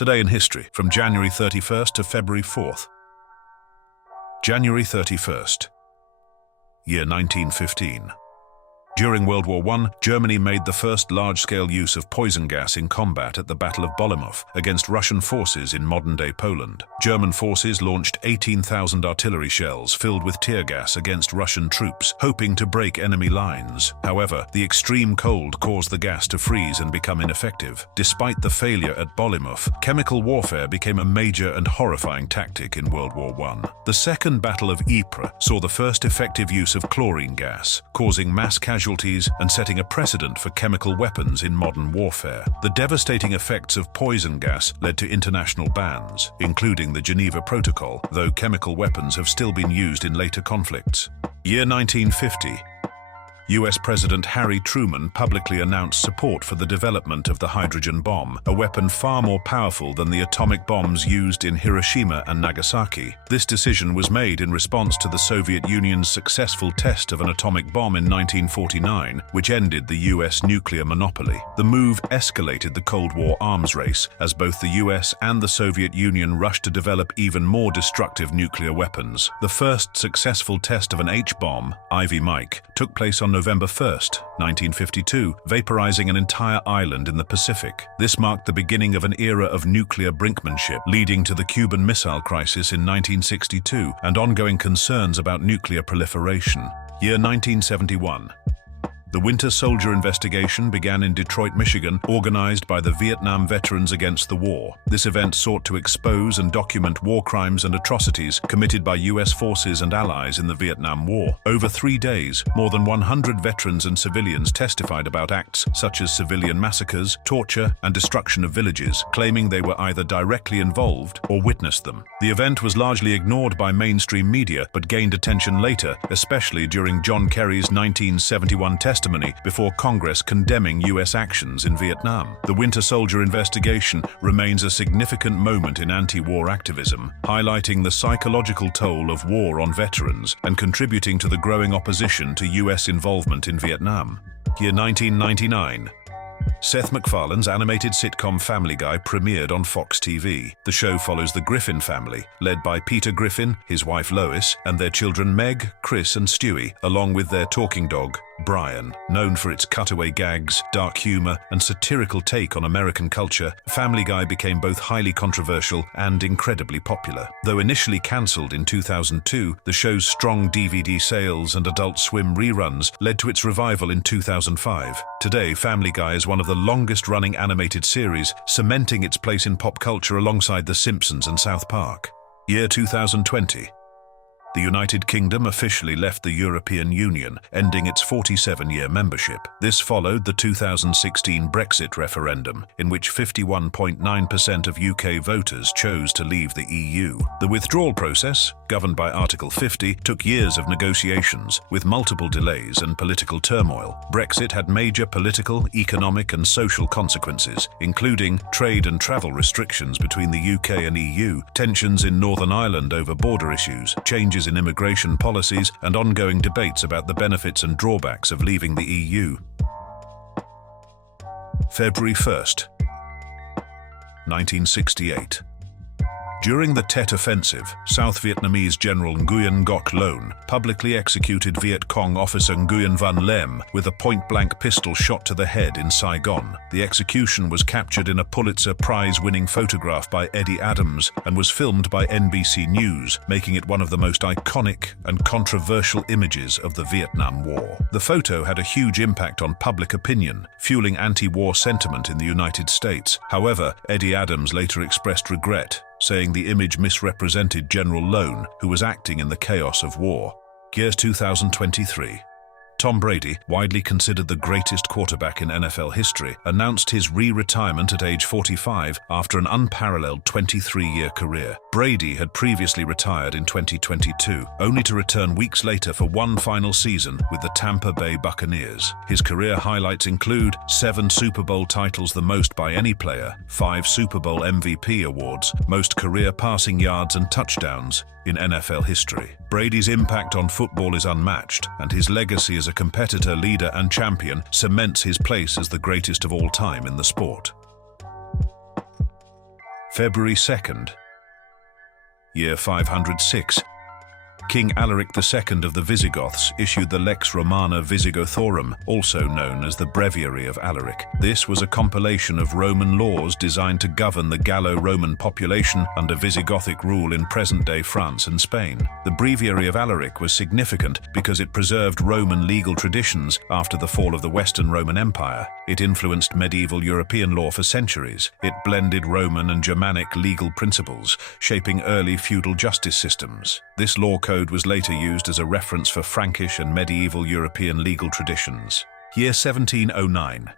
Today in history, from January 31st to February 4th. January 31st, year 1915. During World War I, Germany made the first large-scale use of poison gas in combat at the Battle of Bolimov against Russian forces in modern-day Poland. German forces launched 18,000 artillery shells filled with tear gas against Russian troops, hoping to break enemy lines. However, the extreme cold caused the gas to freeze and become ineffective. Despite the failure at Bolimov, chemical warfare became a major and horrifying tactic in World War I. The Second Battle of Ypres saw the first effective use of chlorine gas, causing mass casualties and setting a precedent for chemical weapons in modern warfare. The devastating effects of poison gas led to international bans, including the Geneva Protocol, though chemical weapons have still been used in later conflicts. Year 1950. US President Harry Truman publicly announced support for the development of the hydrogen bomb, a weapon far more powerful than the atomic bombs used in Hiroshima and Nagasaki. This decision was made in response to the Soviet Union's successful test of an atomic bomb in 1949, which ended the US nuclear monopoly. The move escalated the Cold War arms race, as both the US and the Soviet Union rushed to develop even more destructive nuclear weapons. The first successful test of an H-bomb, Ivy Mike, took place on November 1st, 1952, vaporizing an entire island in the Pacific. This marked the beginning of an era of nuclear brinkmanship, leading to the Cuban Missile Crisis in 1962 and ongoing concerns about nuclear proliferation. Year 1971. The Winter Soldier investigation began in Detroit, Michigan, organized by the Vietnam Veterans Against the War. This event sought to expose and document war crimes and atrocities committed by US forces and allies in the Vietnam War. Over 3 days, more than 100 veterans and civilians testified about acts such as civilian massacres, torture, and destruction of villages, claiming they were either directly involved or witnessed them. The event was largely ignored by mainstream media, but gained attention later, especially during John Kerry's 1971 testimony before Congress condemning US actions in Vietnam. The Winter Soldier investigation remains a significant moment in anti-war activism, highlighting the psychological toll of war on veterans and contributing to the growing opposition to US involvement in Vietnam. Year 1999. Seth MacFarlane's animated sitcom Family Guy premiered on Fox TV. The show follows the Griffin family, led by Peter Griffin, his wife Lois, and their children Meg, Chris, and Stewie, along with their talking dog, Brian. Known for its cutaway gags, dark humor, and satirical take on American culture, Family Guy became both highly controversial and incredibly popular. Though initially cancelled in 2002, the show's strong DVD sales and Adult Swim reruns led to its revival in 2005. Today, Family Guy is one of the longest-running animated series, cementing its place in pop culture alongside The Simpsons and South Park. Year 2020. The United Kingdom officially left the European Union, ending its 47-year membership. This followed the 2016 Brexit referendum, in which 51.9% of UK voters chose to leave the EU. The withdrawal process, governed by Article 50, took years of negotiations, with multiple delays and political turmoil. Brexit had major political, economic, and social consequences, including trade and travel restrictions between the UK and EU, tensions in Northern Ireland over border issues, changes in immigration policies, and ongoing debates about the benefits and drawbacks of leaving the EU. February 1st, 1968. During the Tet Offensive, South Vietnamese General Nguyen Ngoc Loan publicly executed Viet Cong officer Nguyen Van Lem with a point-blank pistol shot to the head in Saigon. The execution was captured in a Pulitzer Prize-winning photograph by Eddie Adams and was filmed by NBC News, making it one of the most iconic and controversial images of the Vietnam War. The photo had a huge impact on public opinion, fueling anti-war sentiment in the United States. However, Eddie Adams later expressed regret, saying the image misrepresented General Loan, who was acting in the chaos of war. Year 2023. Tom Brady, widely considered the greatest quarterback in NFL history, announced his re-retirement at age 45 after an unparalleled 23-year career. Brady had previously retired in 2022, only to return weeks later for one final season with the Tampa Bay Buccaneers. His career highlights include 7 Super Bowl titles, the most by any player, 5 Super Bowl MVP awards, most career passing yards and touchdowns in NFL history. Brady's impact on football is unmatched, and his legacy as a competitor, leader, and champion cements his place as the greatest of all time in the sport. February 2nd, year 506. King Alaric II of the Visigoths issued the Lex Romana Visigothorum, also known as the Breviary of Alaric. This was a compilation of Roman laws designed to govern the Gallo-Roman population under Visigothic rule in present-day France and Spain. The Breviary of Alaric was significant because it preserved Roman legal traditions after the fall of the Western Roman Empire. It influenced medieval European law for centuries. It blended Roman and Germanic legal principles, shaping early feudal justice systems. This law code was later used as a reference for Frankish and medieval European legal traditions. Year 1709.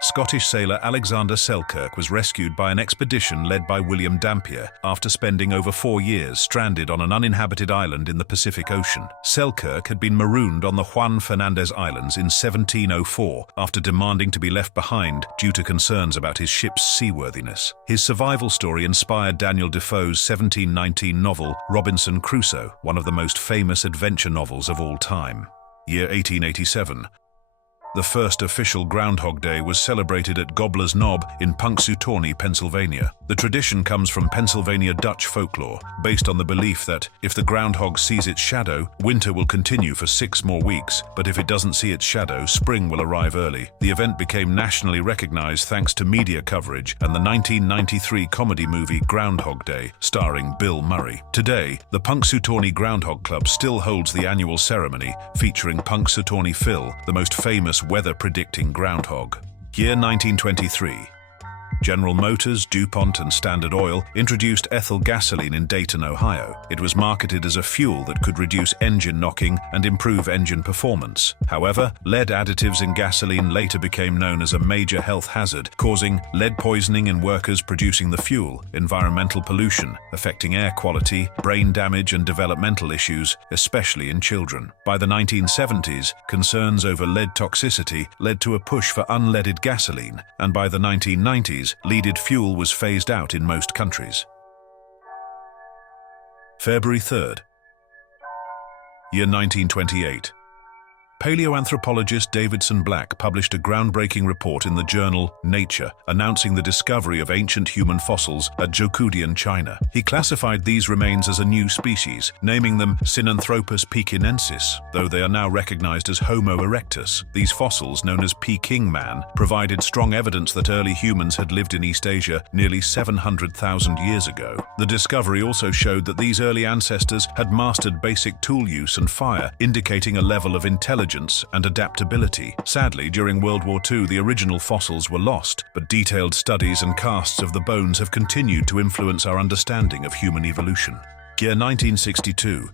Scottish sailor Alexander Selkirk was rescued by an expedition led by William Dampier after spending over 4 years stranded on an uninhabited island in the Pacific Ocean. Selkirk had been marooned on the Juan Fernandez Islands in 1704 after demanding to be left behind due to concerns about his ship's seaworthiness. His survival story inspired Daniel Defoe's 1719 novel Robinson Crusoe, one of the most famous adventure novels of all time. Year 1887. The first official Groundhog Day was celebrated at Gobbler's Knob in Punxsutawney, Pennsylvania. The tradition comes from Pennsylvania Dutch folklore, based on the belief that if the groundhog sees its shadow, winter will continue for 6 more weeks, but if it doesn't see its shadow, spring will arrive early. The event became nationally recognized thanks to media coverage and the 1993 comedy movie Groundhog Day, starring Bill Murray. Today, the Punxsutawney Groundhog Club still holds the annual ceremony, featuring Punxsutawney Phil, the most famous weather-predicting groundhog. Year 1923. General Motors, DuPont, and Standard Oil introduced ethyl gasoline in Dayton, Ohio. It was marketed as a fuel that could reduce engine knocking and improve engine performance. However, lead additives in gasoline later became known as a major health hazard, causing lead poisoning in workers producing the fuel, environmental pollution, affecting air quality, brain damage, and developmental issues, especially in children. By the 1970s, concerns over lead toxicity led to a push for unleaded gasoline, and by the 1990s, leaded fuel was phased out in most countries. February 3rd, year 1928. Paleoanthropologist Davidson Black published a groundbreaking report in the journal Nature, announcing the discovery of ancient human fossils at Zhoukoudian, China. He classified these remains as a new species, naming them Sinanthropus pekinensis, though they are now recognized as Homo erectus. These fossils, known as Peking man, provided strong evidence that early humans had lived in East Asia nearly 700,000 years ago. The discovery also showed that these early ancestors had mastered basic tool use and fire, indicating a level of intelligence and adaptability. Sadly, during World War II, the original fossils were lost, but detailed studies and casts of the bones have continued to influence our understanding of human evolution. Year 1962.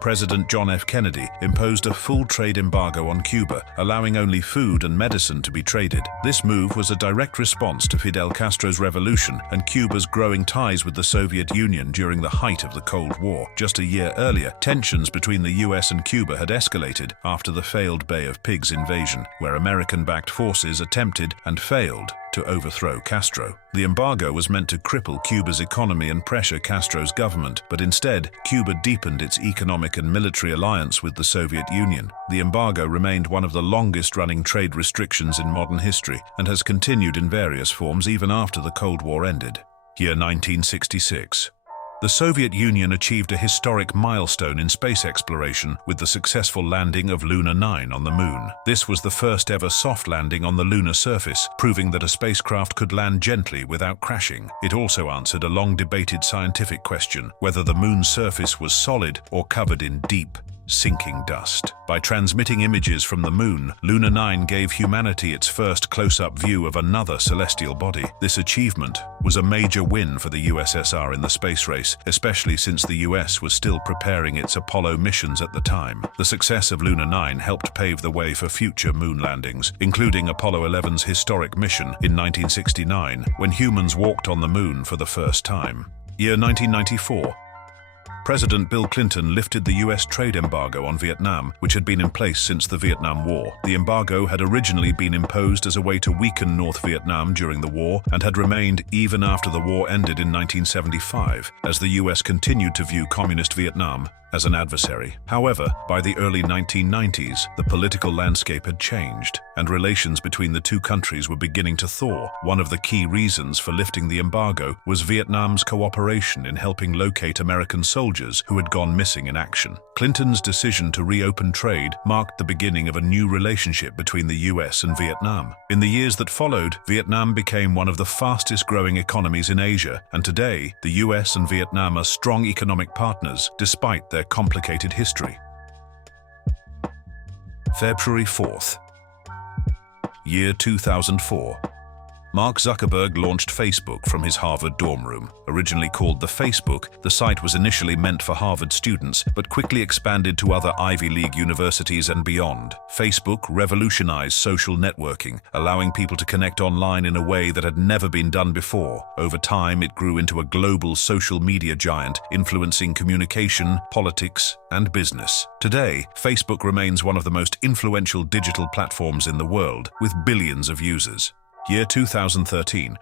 President John F. Kennedy imposed a full trade embargo on Cuba, allowing only food and medicine to be traded. This move was a direct response to Fidel Castro's revolution and Cuba's growing ties with the Soviet Union during the height of the Cold War. Just a year earlier, tensions between the US and Cuba had escalated after the failed Bay of Pigs invasion, where American-backed forces attempted and failed to overthrow Castro. The embargo was meant to cripple Cuba's economy and pressure Castro's government, but instead, Cuba deepened its economic and military alliance with the Soviet Union. The embargo remained one of the longest-running trade restrictions in modern history and has continued in various forms even after the Cold War ended. Year 1966. The Soviet Union achieved a historic milestone in space exploration with the successful landing of Luna 9 on the Moon. This was the first ever soft landing on the lunar surface, proving that a spacecraft could land gently without crashing. It also answered a long-debated scientific question, whether the Moon's surface was solid or covered in deep, sinking dust. By transmitting images from the Moon, Luna 9 gave humanity its first close-up view of another celestial body. This achievement was a major win for the USSR in the space race, especially since the US was still preparing its Apollo missions at the time. The success of Luna 9 helped pave the way for future moon landings, including Apollo 11's historic mission in 1969, when humans walked on the Moon for the first time. Year 1994. President Bill Clinton lifted the US trade embargo on Vietnam, which had been in place since the Vietnam War. The embargo had originally been imposed as a way to weaken North Vietnam during the war and had remained even after the war ended in 1975, as the US continued to view communist Vietnam as an adversary. However, by the early 1990s, the political landscape had changed, and relations between the two countries were beginning to thaw. One of the key reasons for lifting the embargo was Vietnam's cooperation in helping locate American soldiers who had gone missing in action. Clinton's decision to reopen trade marked the beginning of a new relationship between the US and Vietnam. In the years that followed, Vietnam became one of the fastest-growing economies in Asia, and today, the US and Vietnam are strong economic partners, despite their complicated history. February 4th, year 2004. Mark Zuckerberg launched Facebook from his Harvard dorm room. Originally called the Facebook, the site was initially meant for Harvard students, but quickly expanded to other Ivy League universities and beyond. Facebook revolutionized social networking, allowing people to connect online in a way that had never been done before. Over time, it grew into a global social media giant, influencing communication, politics, and business. Today, Facebook remains one of the most influential digital platforms in the world, with billions of users. Year 2013.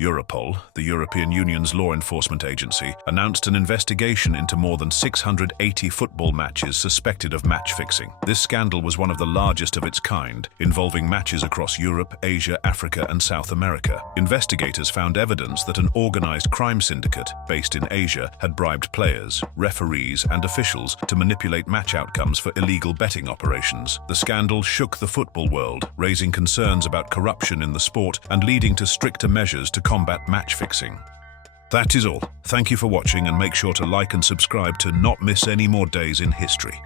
Europol, the European Union's law enforcement agency, announced an investigation into more than 680 football matches suspected of match fixing. This scandal was one of the largest of its kind, involving matches across Europe, Asia, Africa, and South America. Investigators found evidence that an organized crime syndicate based in Asia had bribed players, referees, and officials to manipulate match outcomes for illegal betting operations. The scandal shook the football world, raising concerns about corruption in the sport and leading to stricter measures to combat match fixing. That is all. Thank you for watching, and make sure to like and subscribe to not miss any more days in history.